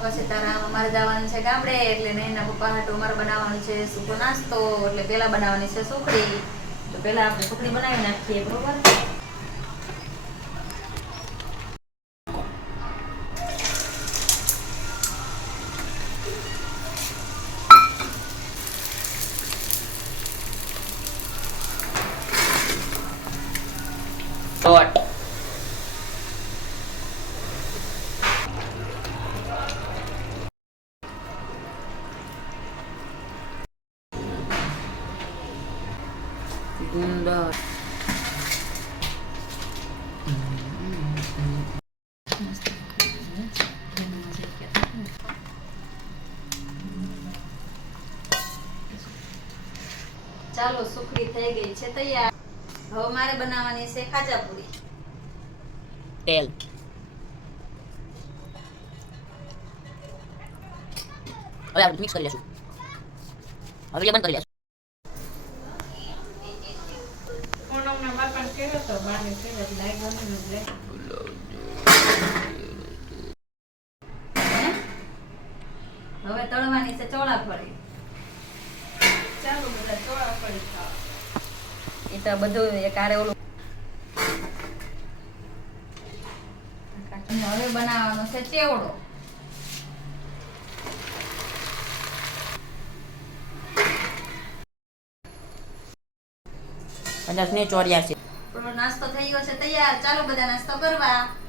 પછી તારા અમારે જવાનું છે ગામડે એટલે એના પપ્પા હાટું અમારે બનાવવાનું છે સૂકો નાસ્તો એટલે પેલા બનાવવાની છે સુખડી તો પેલા આપણે સુખડી બનાવી નાખીએ બરોબર લોટ ગુંદર ચાલો સુખડી થઈ ગઈ છે તૈયાર હવે મારે બનાવવાની છે ખાજાપુરી તેલ હવે આપણે મિક્સ કરી લેશું હવે બંધ કરી લેશું હવે તળવાની છે ચોળાફળી ચાલો બધા ચોળાફળી ખાવા એ તો બધું એક આરે ઓલું હવે બનાવવાનો છે ચેવડો અને 84 નાસ્તો થઈ ગયો છે તૈયાર ચાલો બધા નાસ્તો કરવા